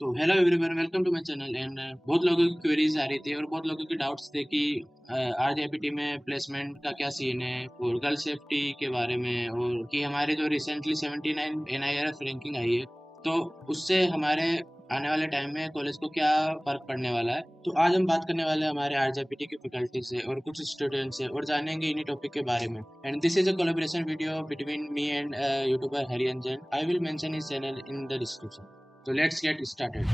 तो hello everyone, welcome to my channel. And बहुत लोगों की क्वेरीज आ रही थी और बहुत लोगों के डाउट्स थे कि आरजेपीटी में प्लेसमेंट का क्या सीन है और गर्ल सेफ्टी के बारे में, और कि हमारे जो रिसेंटली 79 एनआईआरएफ रैंकिंग आई है, तो उससे हमारे आने वाले टाइम में कॉलेज को क्या फर्क पड़ने वाला है। तो आज हम बात करने वाले हैं हमारे आरजेपीटी की फैकल्टी से और कुछ स्टूडेंट्स से, और जानेंगे इन्हीं टॉपिक के बारे में। And this is a collaboration video between me and YouTuber Hariyanjan. I will mention his channel in the description. तो लेट्स गेट स्टार्टेड।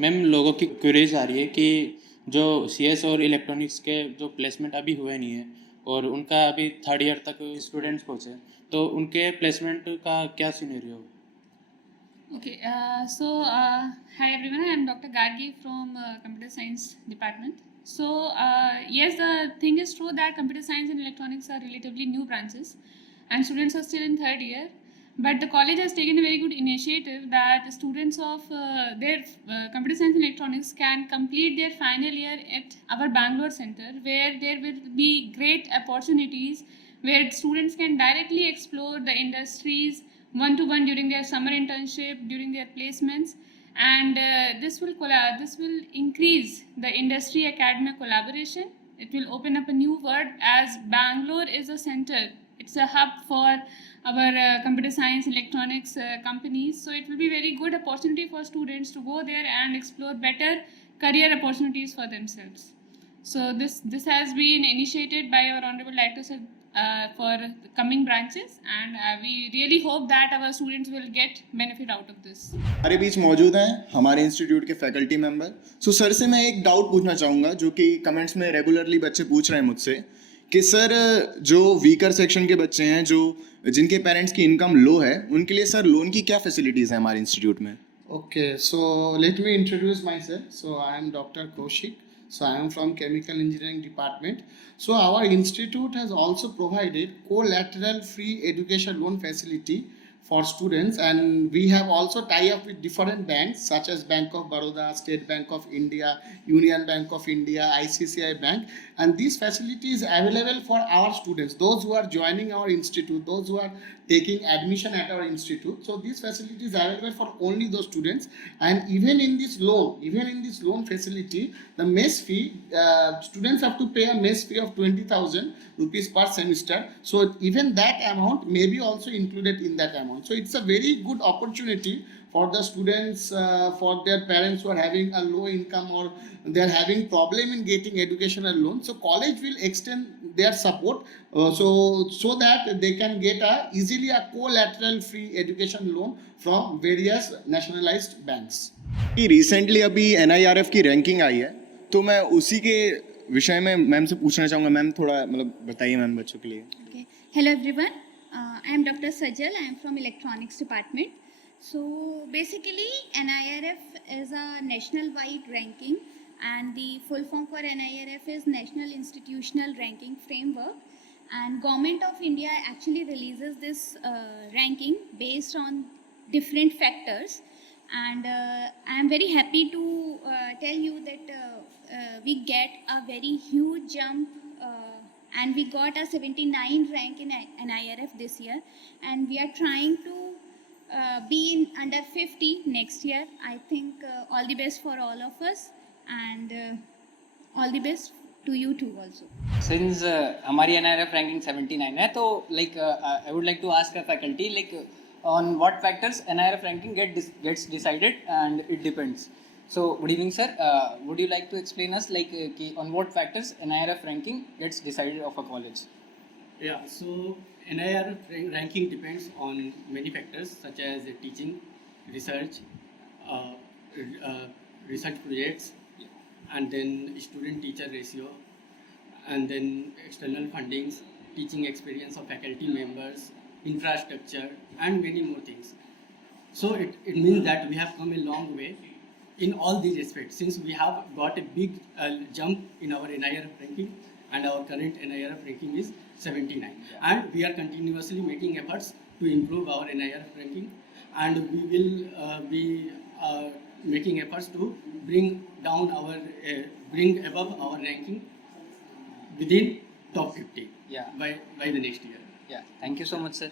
मैम, लोगों की क्वेरीज आ रही है कि जो सीएस और इलेक्ट्रॉनिक्स के जो प्लेसमेंट अभी हुए नहीं है और उनका अभी थर्ड ईयर तक स्टूडेंट्स पहुँचे, तो उनके प्लेसमेंट का क्या scenario? Okay, hi everyone. I am Dr. Gargi from Computer Science Department. Yes, the thing is true that computer science and electronics are relatively new branches, and students are still in third year. But the college has taken a very good initiative that the students of their computer science and electronics can complete their final year at our Bangalore center, where there will be great opportunities where students can directly explore the industries one to one during their summer internship, during their placements, and this will increase the industry academic collaboration. It will open up a new world, as Bangalore is a center. It's a hub for our computer science electronics companies. So it will be very good opportunity for students to go there and explore better career opportunities for themselves. So this has been initiated by our honorable director sir, for the coming branches, and we really hope that our students will get benefit out of this. हमारे बीच मौजूद हैं हमारे institute के faculty member. Sir से मैं एक doubt पूछना चाहूँगा जो कि कमेंट्स में रेगुलरली बच्चे पूछ रहे हैं मुझसे कि सर, जो वीकर सेक्शन के बच्चे हैं, जो जिनके पेरेंट्स की इनकम लो है, उनके लिए सर लोन की क्या फैसिलिटीज़ हैं हमारे इंस्टीट्यूट में? Okay, so let me introduce myself. So I am Dr. Kaushik. So I am from Chemical Engineering Department. So our institute has also provided collateral free education loan facility for students, and we have also tie up with different banks such as Bank of Baroda, State Bank of India, Union Bank of India, ICCI Bank, and this facility is available for our students, those who are joining our institute, those who are taking admission at our institute. So this facility is available for only those students, and even in this loan facility, the mess fee, students have to pay a mess fee of 20,000 rupees per semester. So even that amount may be also included in that amount. So it's a very good opportunity for the students, for their parents who are having a low income or they are having problem in getting educational loan. So college will extend their support, so that they can get a easily a collateral free education loan from various nationalized banks. कि recently अभी NIRF की ranking आई है, तो मैं उसी के विषय में मैम से पूछना चाहूँगा। मैम थोड़ा बताइए मैम बच्चों के लिए। Okay. Hello everyone. I am Dr. Sajal. I am from Electronics Department. So basically, NIRF is a national-wide ranking, and the full form for NIRF is National Institutional Ranking Framework. And Government of India actually releases this ranking based on different factors. And I am very happy to tell you that we get a very huge jump. And we got a 79 rank in NIRF this year, and we are trying to be in under 50 next year. I think all the best for all of us, and all the best to you too also. Since हमारी NIRF ranking 79 है, तो I would like to ask a faculty on what factors NIRF ranking gets decided, and it depends. So good evening sir, would you like to explain us on what factors NIRF ranking gets decided of a college? Yeah, so NIRF ranking depends on many factors such as teaching, research, uh, research projects, and then student-teacher ratio, and then external fundings, teaching experience of faculty members, infrastructure, and many more things. So it means that we have come a long way in all these aspects, since we have got a big jump in our NIRF ranking, and our current NIRF ranking is 79. And we are continuously making efforts to improve our NIRF ranking, and we will be making efforts to bring down our bring above our ranking within top 50 Yeah. by the next year. Yeah, thank you so much sir.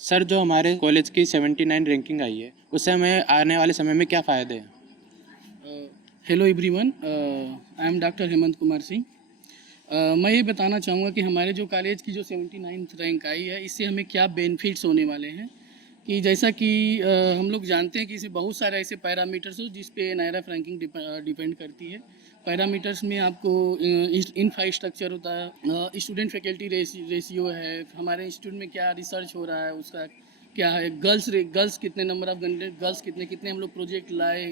Sir, जो हमारे college की 79 ranking आई है, उससे हमें आने वाले समय में क्या फ़ायदे हैं? Hello everyone, I am doctor Hemant Kumar Singh. मैं ये बताना चाहूँगा कि हमारे जो कॉलेज की जो 79th रैंक आई है, इससे हमें क्या बेनिफिट्स होने वाले हैं। कि जैसा कि हम लोग जानते हैं कि इसे बहुत सारे ऐसे पैरामीटर्स हो जिस पे एनआईआरएफ रैंकिंग डिपेंड करती है। पैरामीटर्स में आपको इंफ्रास्ट्रक्चर होता है, स्टूडेंट फैकल्टी रेशियो है, हमारे इंस्टीट्यूट में क्या रिसर्च हो रहा है उसका क्या है, गर्ल्स कितने नंबर ऑफ गर्ल्स कितने कितने हम लोग प्रोजेक्ट लाए,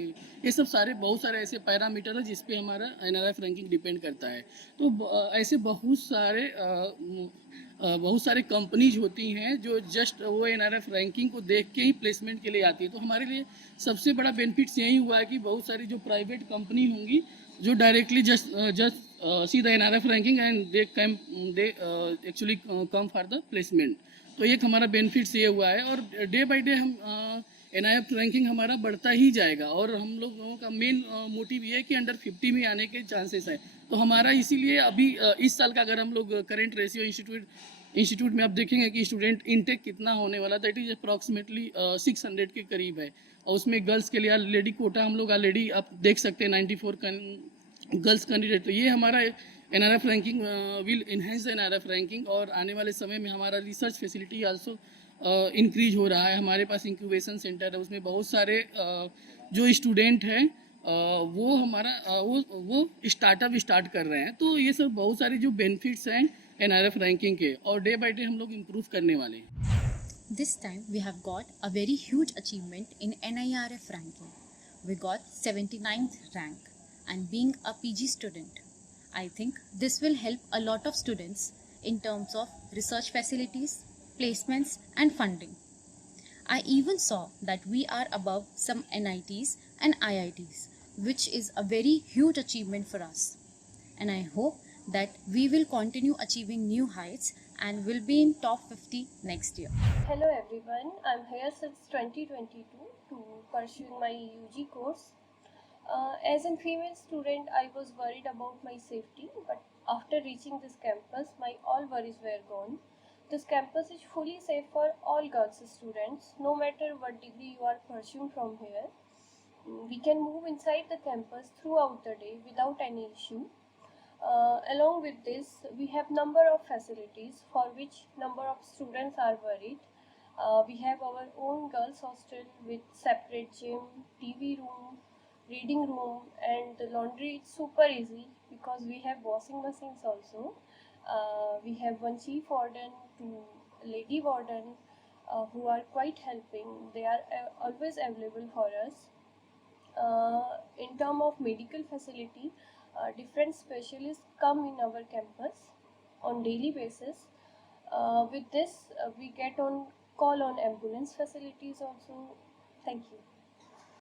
ये सब सारे बहुत सारे ऐसे पैरामीटर है जिस पे हमारा एनआरएफ रैंकिंग डिपेंड करता है। तो ऐसे बहुत सारे कंपनीज होती हैं जो जस्ट वो एनआरएफ रैंकिंग को देख के ही प्लेसमेंट के लिए आती है। तो हमारे लिए सबसे बड़ा बेनिफिट्स यही हुआ है कि बहुत सारी जो प्राइवेट कंपनी होंगी जो directly just see the NRF ranking and they actually come for the placement. तो एक हमारा बेनिफिट्स ये हुआ है और डे बाय डे हम एनआईएफ रैंकिंग हमारा बढ़ता ही जाएगा और हम लोगों का मेन मोटिव ये है कि अंडर 50 में आने के चांसेस हैं। तो हमारा इसीलिए अभी इस साल का अगर हम लोग करेंट रेशियो इंस्टीट्यूट में आप देखेंगे कि स्टूडेंट इनटेक कितना होने वाला, दैट इज अप्रॉक्सीमेटली 600 के करीब है। और उसमें गर्ल्स के लिए ऑलरेडी कोटा हम लोग ऑलरेडी आप देख सकते हैं 94 गर्ल्स कैंडिडेट। तो ये हमारा NRF ranking will enhance the NRF ranking और आने वाले समय में हमारा रिसर्च फैसिलिटी आल्सो इंक्रीज हो रहा है। हमारे पास इंक्यूबेशन सेंटर है, उसमें बहुत सारे जो स्टूडेंट हैं वो हमारा वो स्टार्टअप स्टार्ट कर रहे हैं। तो ये सब बहुत सारे जो बेनिफिट्स हैं एनआरएफ रैंकिंग के और डे बाय डे हम लोग इम्प्रूव करने वाले हैं। This time we have got a very huge achievement in NIRF ranking. We got 79th rank and being a PG student, I think this will help a lot of students in terms of research facilities, placements and funding. I even saw that we are above some NITs and IITs, which is a very huge achievement for us. And I hope that we will continue achieving new heights and will be in top 50 next year. Hello everyone, I'm here since 2022 to pursue my UG course. As a female student, I was worried about my safety, but after reaching this campus, my all worries were gone. This campus is fully safe for all girls students, no matter what degree you are pursuing from here. We can move inside the campus throughout the day without any issue. Along with this, we have number of facilities for which number of students are worried. We have our own girls hostel with separate gym, TV room, reading room and the laundry. It's super easy because we have washing machines also. We have one chief warden, two lady warden who are quite helping. They are always available for us. In terms of medical facility, different specialists come in our campus on daily basis. With this, we get on call on ambulance facilities also. Thank you.